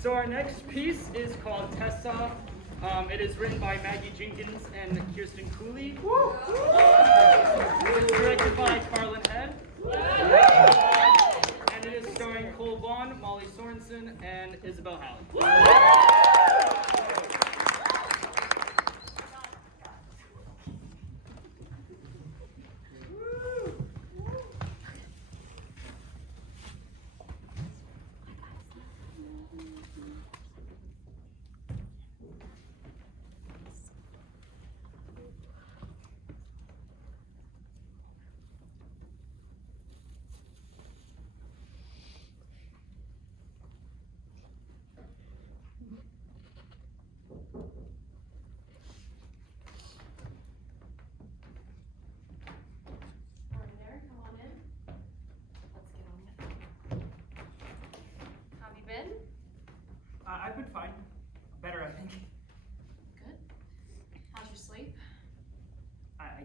So our next piece is called Tessa. It is written by Maggie Jenkins and Kirsten Cooley. It is directed by Carlin Head. And it is starring Cole Vaughn, Molly Sorensen, and Isabel Halley. I've been fine. Better, I think. Good. How's your sleep? I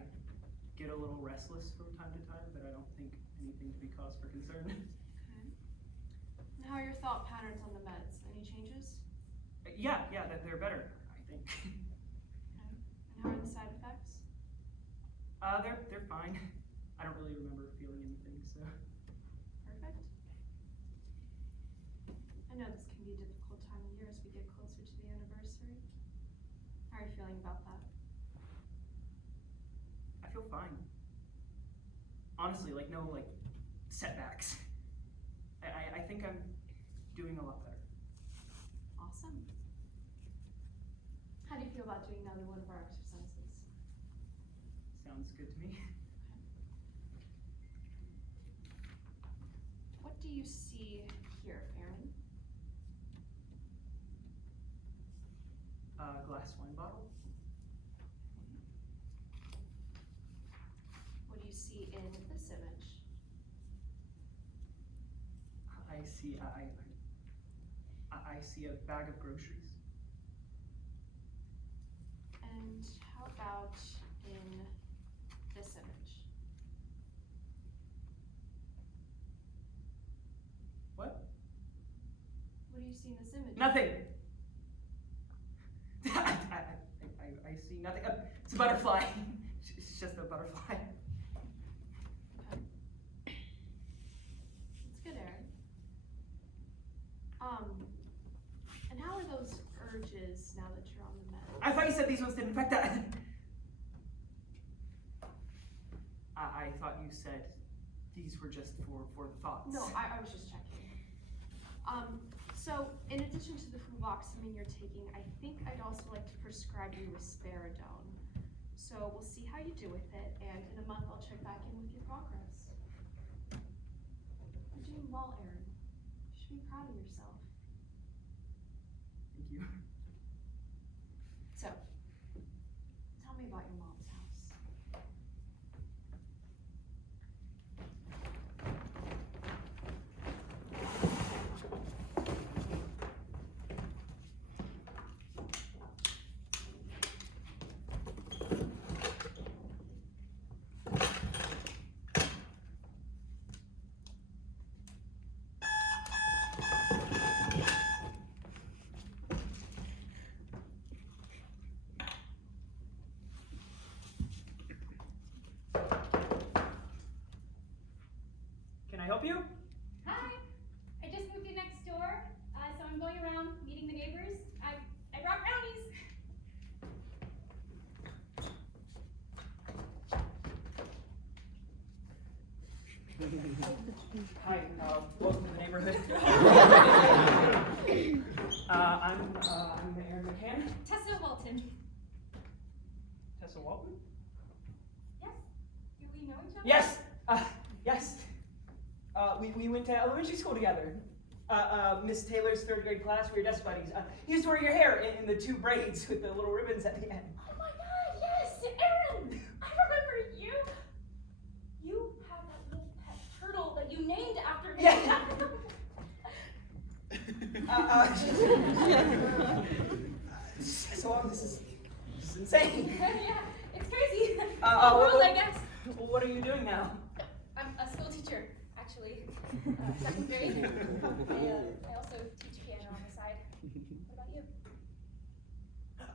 get a little restless from time to time, but I don't think anything to be cause for concern. Okay. And how are your thought patterns on the meds? Any changes? Yeah, they're better, I think. Okay. And how are the side effects? They're fine. I don't really remember feeling anything, so. Perfect. I know this can be a difficult time of year as we get closer to the anniversary. How are you feeling about that? I feel fine. Honestly, no setbacks. I think I'm doing a lot better. Awesome. How do you feel about doing another one of our exercises? Sounds good to me. What do you see here, Aaron? Glass wine bottle. What do you see in this image? I see a bag of groceries. And how about in this image? What? What do you see in this image? Nothing. I see nothing. It's a butterfly. It's just a butterfly. Okay. That's good, Aaron. And how are those urges now that you're on the meds? I thought you said these ones didn't affect that. I thought you said these were just for the thoughts. No, I was just checking. So in addition to the fluvoxamine you're taking, I think I'd also like to prescribe you risperidone. So we'll see how you do with it, and in a month I'll check back in with your progress. You're doing well, Aaron. You should be proud of yourself. Thank you. So, tell me about your mom's house. Can I help you? Hi, I just moved in next door, so I'm going around meeting the neighbors. I brought brownies. Hi, welcome to the neighborhood. I'm Aaron McCann. Tessa Walton. Tessa Walton? Yes? Do we know each other? Yes! Yes. We went to elementary school together. Miss Taylor's third grade class, we were desk buddies. You used to wear your hair in the two braids with the little ribbons at the end. Oh my god, yes! Aaron! I remember you! You have that little pet turtle that you named after me. Yeah. So this is insane. Yeah, it's crazy. What- World, I guess. What are you doing now? I'm a school teacher. I actually. Second grade. I also teach piano on the side. What about you?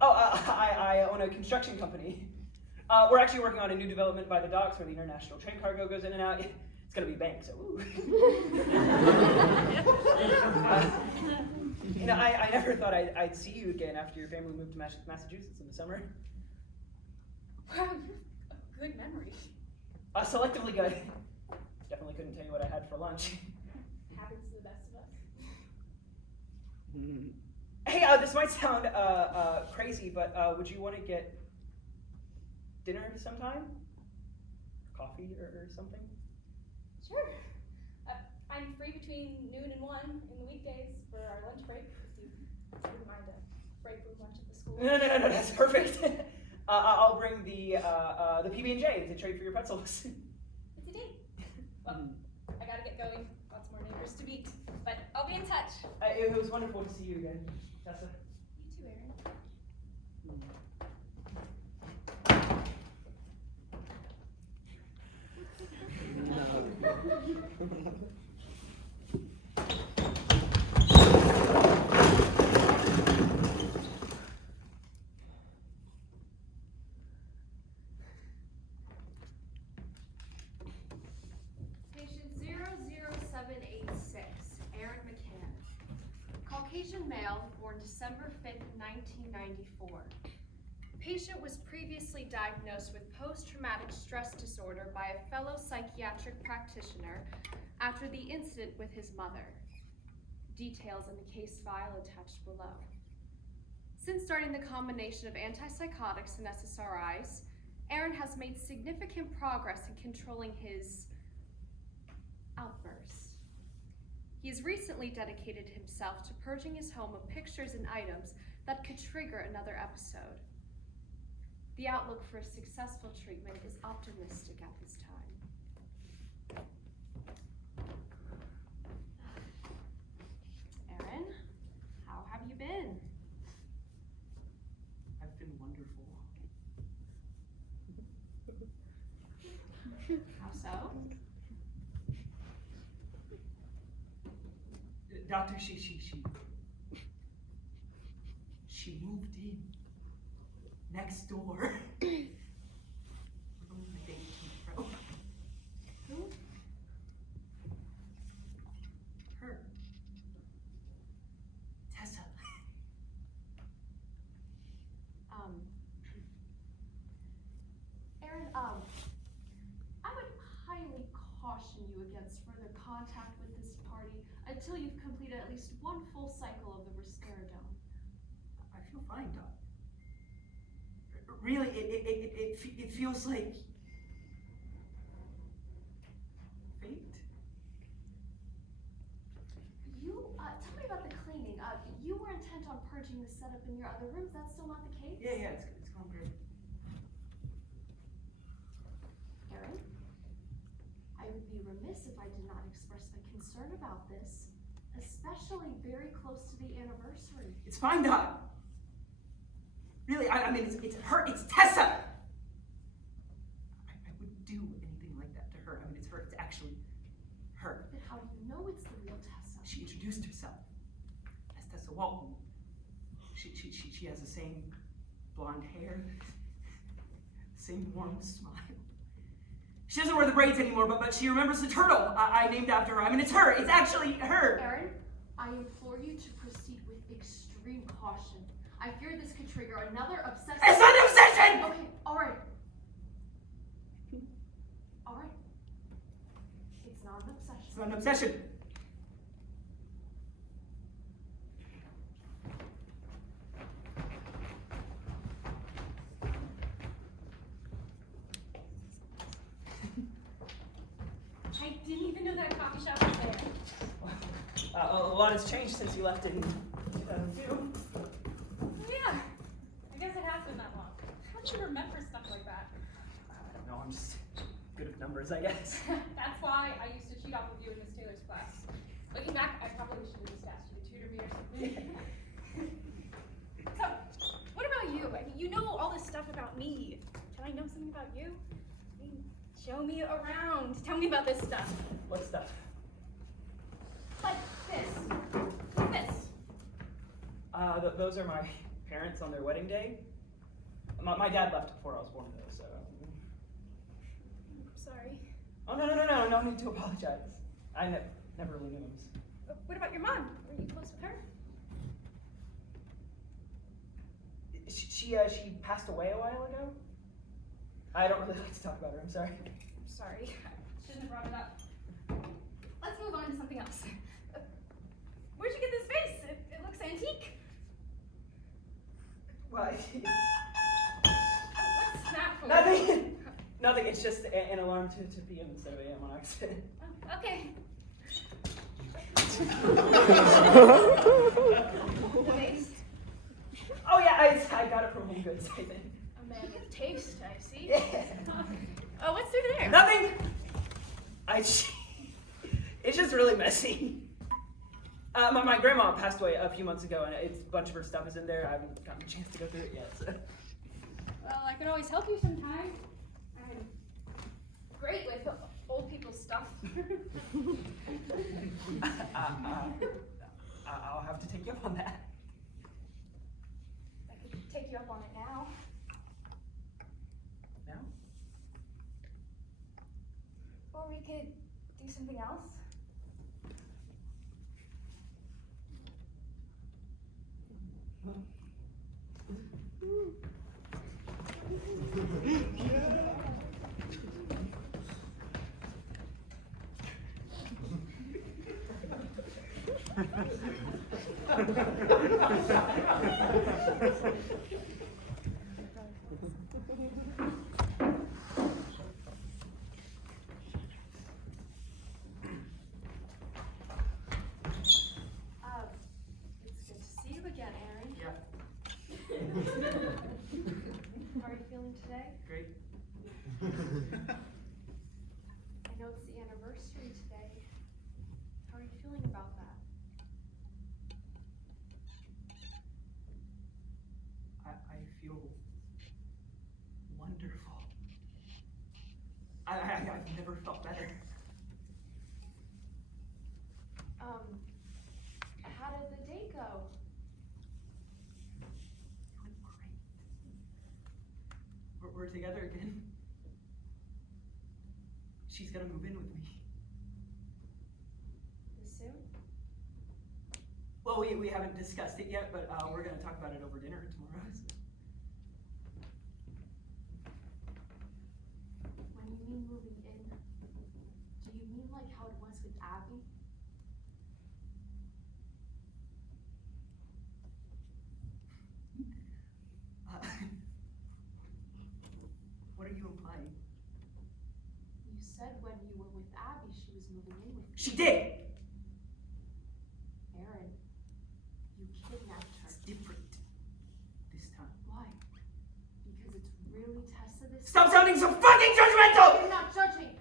Oh, I own a construction company. We're actually working on a new development by the docks where the international train cargo goes in and out. It's gonna be a bank, so ooh. I never thought I'd see you again after your family moved to Massachusetts in the summer. Wow, you have a good memory. Selectively good. Definitely couldn't tell you what I had for lunch. Happens to the best of us. Hey, this might sound crazy, but would you want to get dinner sometime? Coffee or something? Sure. I'm free between noon and 1 in the weekdays for our lunch break, if you wouldn't mind a break from lunch at the school. No, that's perfect. I'll bring the PB&J to trade for your pretzels. It's a date. Well, I gotta get going. Lots more neighbors to meet, but I'll be in touch. It was wonderful to see you again, Tessa. You too, Aaron. Patient 00786, Aaron McCann. Caucasian male, born December 5th, 1994. Patient was previously diagnosed with post-traumatic stress disorder by a fellow psychiatric practitioner after the incident with his mother. Details in the case file attached below. Since starting the combination of antipsychotics and SSRIs, Aaron has made significant progress in controlling his outbursts. He has recently dedicated himself to purging his home of pictures and items that could trigger another episode. The outlook for a successful treatment is optimistic at this time. Aaron, how have you been? I've been wonderful. How so? Doctor, she moved in next door. We're going on a date tomorrow. Who? Her. Tessa. Aaron, I would highly caution you against further contact with this party until you've completed at least one full cycle of the risperidone. I feel fine, Doc. Really, it feels like fate. You, tell me about the cleaning. You were intent on purging the setup in your other rooms. That's still not the case? Yeah, it's going great. Aaron, I would be remiss if I did not express my concern about this, especially very close to the anniversary. It's fine, Doc. Really, I mean, it's her, it's Tessa! I wouldn't do anything like that to her. I mean, it's her, it's actually her. But how do you know it's the real Tessa? She introduced herself as Tessa Walton. She has the same blonde hair, same warm smile. She doesn't wear the braids anymore, but she remembers the turtle I named after her. I mean, it's her. It's actually her. Aaron, I implore you to proceed with extreme caution. I fear this could trigger another obsession. It's not an obsession! Okay, alright. Alright. It's not an obsession. It's not an obsession. I didn't even know that coffee shop was there. A lot has changed since you left in 2002. Oh yeah, I guess it has been that long. How'd you remember stuff like that? I don't know, I'm just good at numbers, I guess. That's why I used to cheat off of you in Miss Taylor's class. Looking back, I probably should have just asked you to tutor me or something. So, what about you? I mean, you know all this stuff about me. Can I know something about you? I mean, show me around. Tell me about this stuff. What stuff? Those are my parents on their wedding day. My dad left before I was born, though, so. I'm sorry. Oh, no need to apologize. I never really knew him. What about your mom? Were you close with her? She passed away a while ago. I don't really like to talk about her, I'm sorry. I'm sorry. Shouldn't have brought it up. Let's move on to something else. Where'd you get this vase? It looks antique. Well, What's that for? Nothing, it's just an alarm to PM instead of AM on accident. Oh, okay. The vase? Oh yeah, I got it from Home Goods, I think. A man with taste, I see. Yeah. Oh, what's through there? Nothing! It's just really messy. My grandma passed away a few months ago, and a bunch of her stuff is in there. I haven't gotten a chance to go through it yet, so. Well, I could always help you sometime. I'm great with old people's stuff. I'll have to take you up on that. I could take you up on it now. Now? Or we could do something else. It's good to see you again, Aaron. Yeah. How are you feeling today? Great. I know it's the anniversary today. How are you feeling about that? I feel wonderful. I've never felt better. How did the date go? It went great. We're together again. She's gonna move in with me. This soon? Well, we haven't discussed it yet, but we're gonna talk about it over dinner tomorrow. So. When you mean moving in, do you mean like how it was with Abby? What are you implying? You said when you were with Abby, she was moving in with you. She did! Aaron, you kidnapped her. It's different this time. Why? Because it's really Tessa this Stop sounding so fucking judgmental! I'm not judging,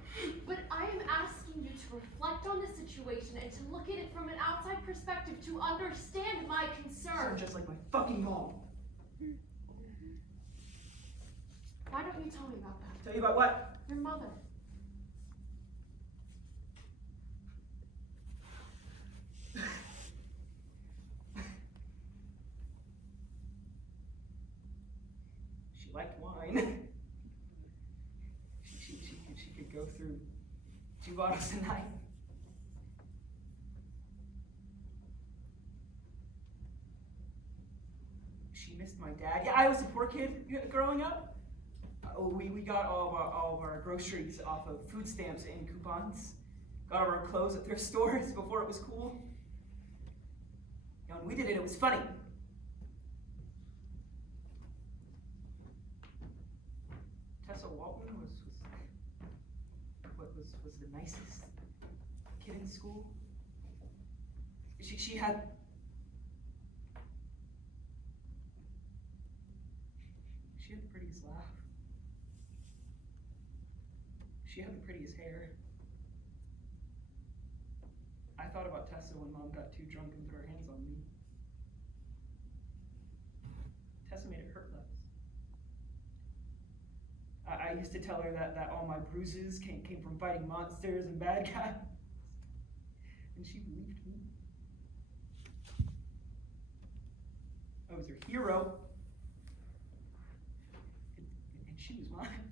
but I am asking you to reflect on the situation and to look at it from an outside perspective to understand my You concern. sound just like my fucking mom. Why don't you tell me about that? Tell you about what? Your mother. She liked wine. she could go through 2 bottles a night. She missed my dad. Yeah, I was a poor kid growing up. We got all of our groceries off of food stamps and coupons. Got all of our clothes at thrift stores before it was cool. You know, when we did it, it was funny. Tessa Walton was the nicest kid in school. She had the prettiest laugh. She had the prettiest hair. I thought about Tessa when Mom got too drunk and threw her hands on me. Tessa made it hurt less. I used to tell her that all my bruises came from fighting monsters and bad guys. And she believed me. hero. And she was mine.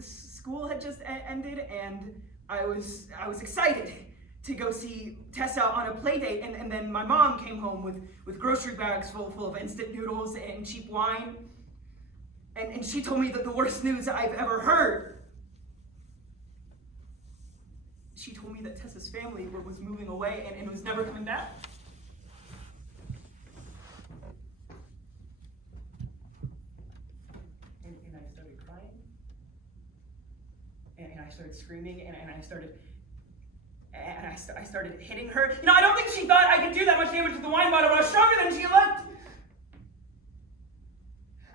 School had just ended, and I was excited to go see Tessa on a play date, and then my mom came home with grocery bags full of instant noodles and cheap wine, and she told me that the worst news I've ever heard. She told me that Tessa's family was moving away and was never coming back. And I started crying. And I started screaming, and I started hitting her. You know, I don't think she thought I could do that much damage with the wine bottle, but I was stronger than she looked.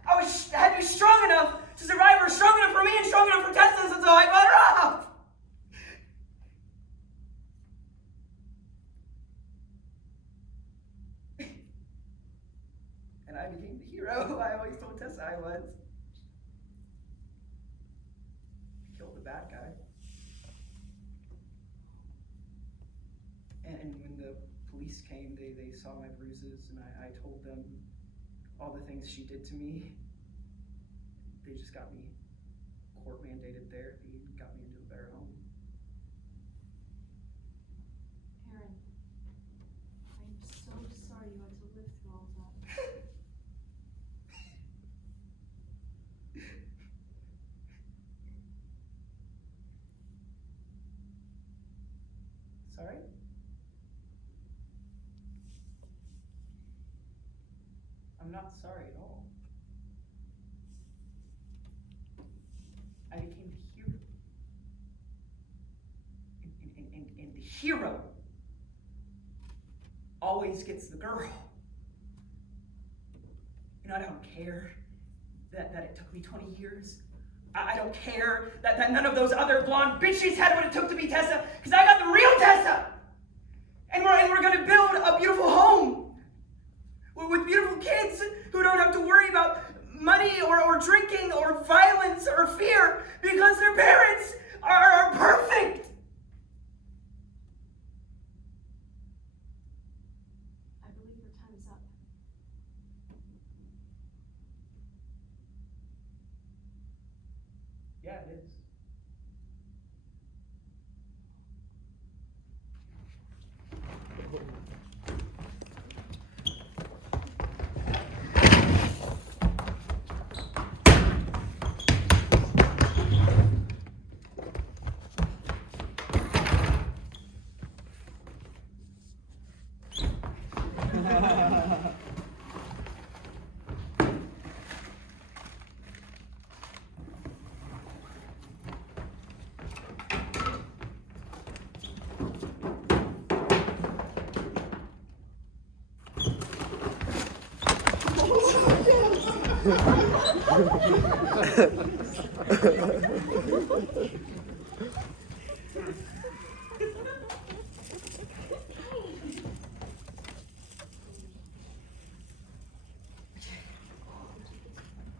I had to be strong enough to survive her, strong enough for me and strong enough for Tessa, so I got her off. And I became the hero I always told Tessa I was. I killed the bad guy. And when the police came, they saw my bruises, and I told them all the things she did to me. They just got me court-mandated therapy and got me into a better home. Aaron, I'm so sorry you had to live through all that. Sorry? I'm not sorry at all. I became the hero. And the hero always gets the girl. You know, I don't care that it took me 20 years. I don't care that none of those other blonde bitches had what it took to be Tessa, because I got the real Tessa! And we're gonna build a beautiful home with beautiful kids who don't have to worry about money or drinking or violence or fear because their parents are perfect. I believe your time is up. Yeah, it is.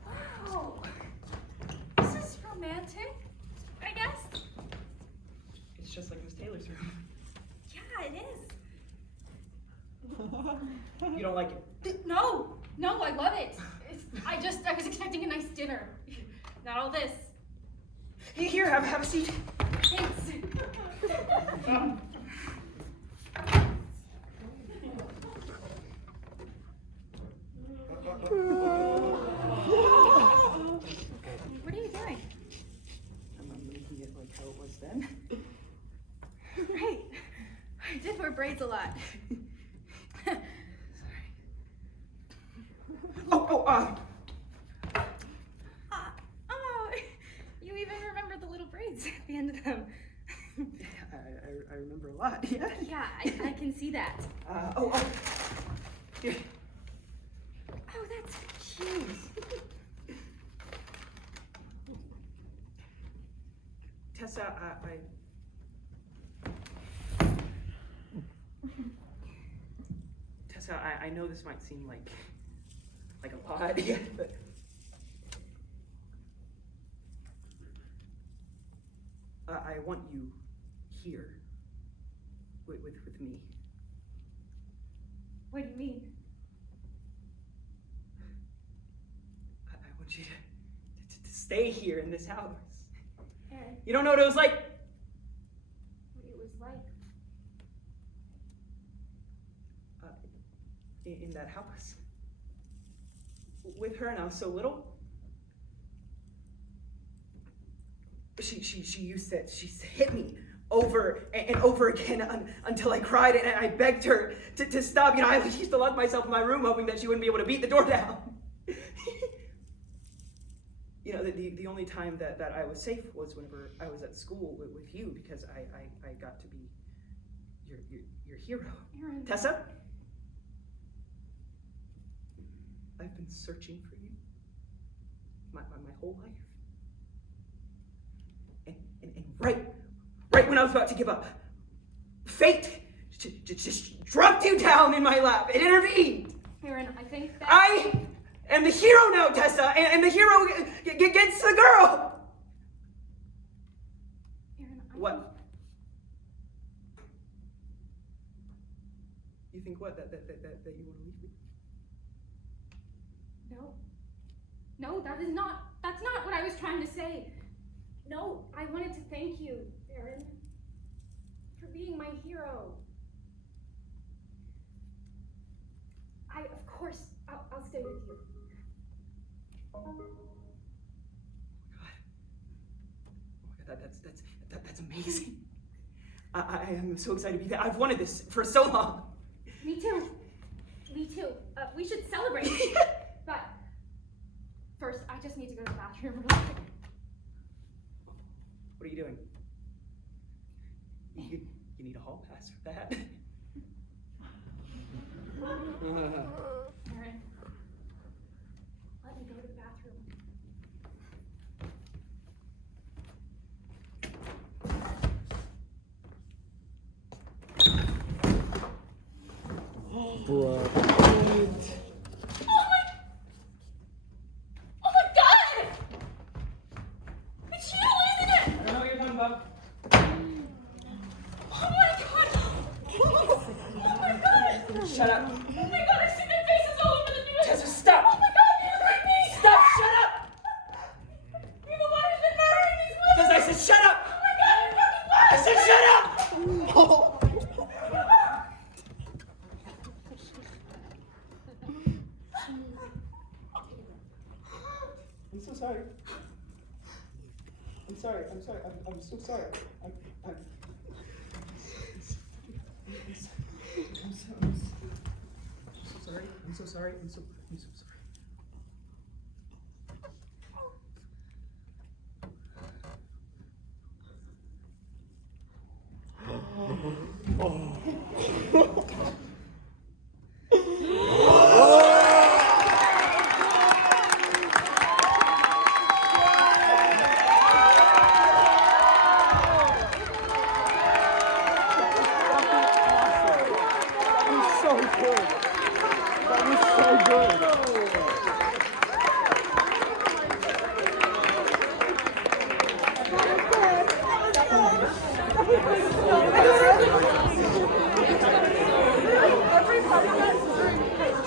Wow. This is romantic, I guess. It's just like Miss Taylor's room. Yeah, it is. You don't like it? No, I love it. I was expecting a nice dinner. Not all this. Here, have a seat. Thanks. What are you doing? I'm making it like how it was then. Right. I did wear braids a lot. Sorry. Oh, Oh, you even remember the little braids at the end of them. I remember a lot, yeah? Yeah, I can see that. Here. Oh, that's cute. Tessa, Tessa, I know this might seem like a lot, yeah, but I want you here with me. What do you mean? I want you to stay here in this house. Aaron, You don't know what it was like. what it was like. In that house. With her, and I was so little. She used to hit me over and over again until I cried, and I begged her to stop. You know, I used to lock myself in my room hoping that she wouldn't be able to beat the door down. You know, the only time that I was safe was whenever I was at school with you, because I got to be your hero. Aaron. Tessa? I've been searching for you my whole life. And right when I was about to give up, fate just dropped you down in my lap. It intervened. Aaron, I think that... I am the hero now, Tessa, and the hero gets the girl. Aaron, What? You think what? That you want to leave me? No, that's not what I was trying to say. No, I wanted to thank you, Aaron, for being my hero. Of course, I'll stay with you. Oh my God, that's amazing. I am so excited to be there. I've wanted this for so long. Me too. We should celebrate. But first, I just need to go to the bathroom real quick. What are you doing? You need a hall pass for that. Aaron, let me go to the bathroom. Bro. Oh my God! It's you, isn't it? I don't know what you're talking about. Oh my God! Oh my God! Shut up. Oh my God! I've seen their faces all over the news. Tessa, stop! Oh my God! You hurt me! Stop! Shut up! You're the one who's been murdering these women. Tessa, I said shut up! Oh my God! You're fucking lying. I said shut up! I'm so sorry. I'm sorry. I'm so sorry. I'm so sorry. I'm so sorry. I'm so sorry.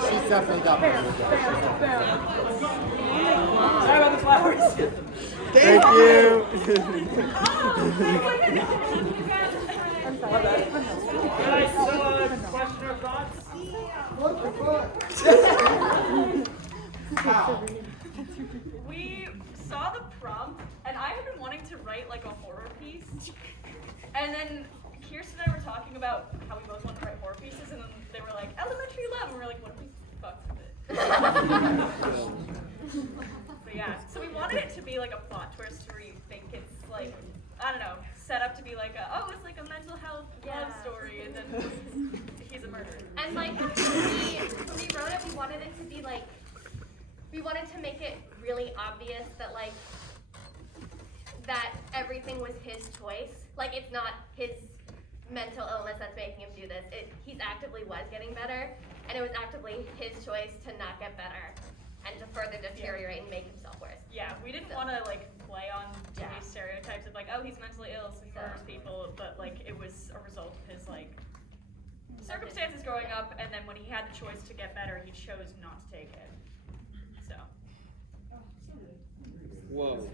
She's definitely got my Sorry about the flowers. Thank you. My bad. Guys, question or thoughts? We saw the prompt, and I had been wanting to write like a horror piece. And then Kirsten and I were talking about how we both want to write horror pieces, and then they were like, elementary love, and we were like, what if we fucked with it? But yeah, so we wanted it to be like a plot twist where you think it's like, I don't know, set up to be like it's like a mental health love story, and then he's a murderer. And like when we wrote it, we wanted it to be like, we wanted to make it really obvious that like, that everything was his choice. Like it's not his mental illness that's making him do this. He's actively was getting better, and it was actively his choice to not get better and to further deteriorate and make himself worse. Yeah, we didn't want to like play on these stereotypes of like, oh, he's mentally ill, so he murders people, but like it was a result of his like circumstances growing up, and then when he had the choice to get better, he chose not to take it. So. Whoa.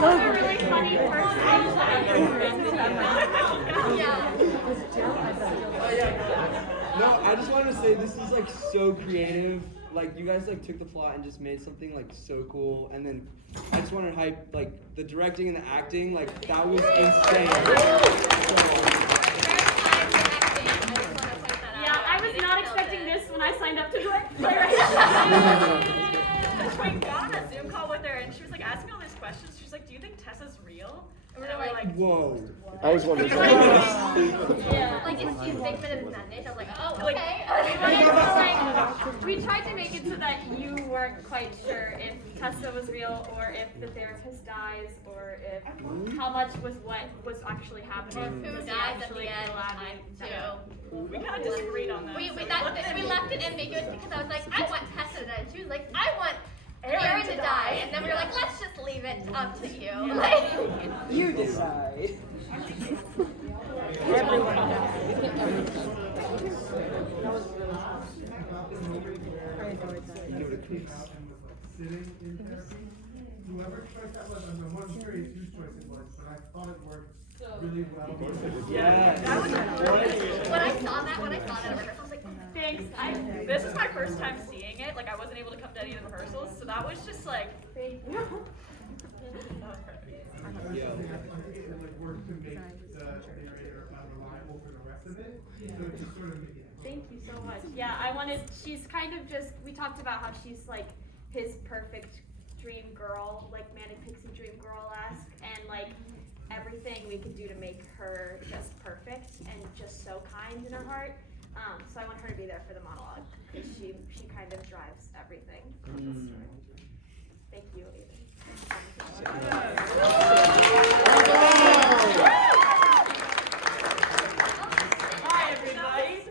Those are really funny first things No, I just wanted to say this is like so creative. Like you guys like took the plot and just made something like so cool. And then I just wanted to hype like the directing and the acting. Like that was insane. Yeah, I was not expecting this when I signed up to playwright. We got on a Zoom call with her and she was like asking all these questions. She's like, "Do you think Tessa's real?" And we were like, Whoa. I was wondering. Yeah. Like, is she sick for the mandate? I was like, oh, okay. we tried to make it so that you weren't quite sure if Tessa was real or if the therapist dies or if how much was what was actually happening. Who Was he dies at actually the end? collabing? Too. We kind of disagreed on that. We so left it ambiguous because I was like, I want Tessa to die. She was like, I want Aaron to die. And then we were like, let's just leave it up to you. Like, You decide. Sitting in Tessa. Whoever choice that was, I'm not curious whose choice it was, but I thought it worked really well. Yeah. That was when I saw that at rehearsal, I was like, Thanks. This is my first time seeing it. Like I wasn't able to come to any of the rehearsals, so that was just like. Thank you. That was perfect. I think it like worked to make the narrator reliable for the rest of it. So it just sort of made it. Thank you so much. Yeah, she's kind of just, we talked about how she's like his perfect dream girl, like Manic Pixie dream girl-esque, and like everything we could do to make her just perfect and just so kind in her heart. So I want her to be there for the monologue because she kind of drives everything of the story. Thank you, Aiden. Hi, everybody.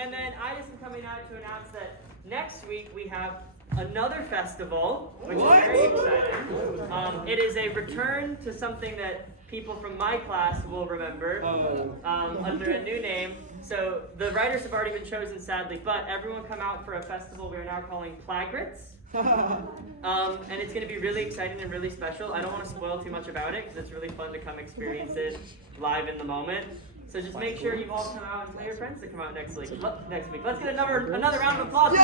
And then I just am coming out to announce that next week we have another festival, which is very exciting. It is a return to something that people from my class will remember under a new name. So the writers have already been chosen, sadly, but everyone come out for a festival we are now calling Plagrets. And it's going to be really exciting and really special. I don't want to spoil too much about it because it's really fun to come experience it live in the moment. So just make sure you all come out and tell your friends to come out next week. Let's get another round of applause.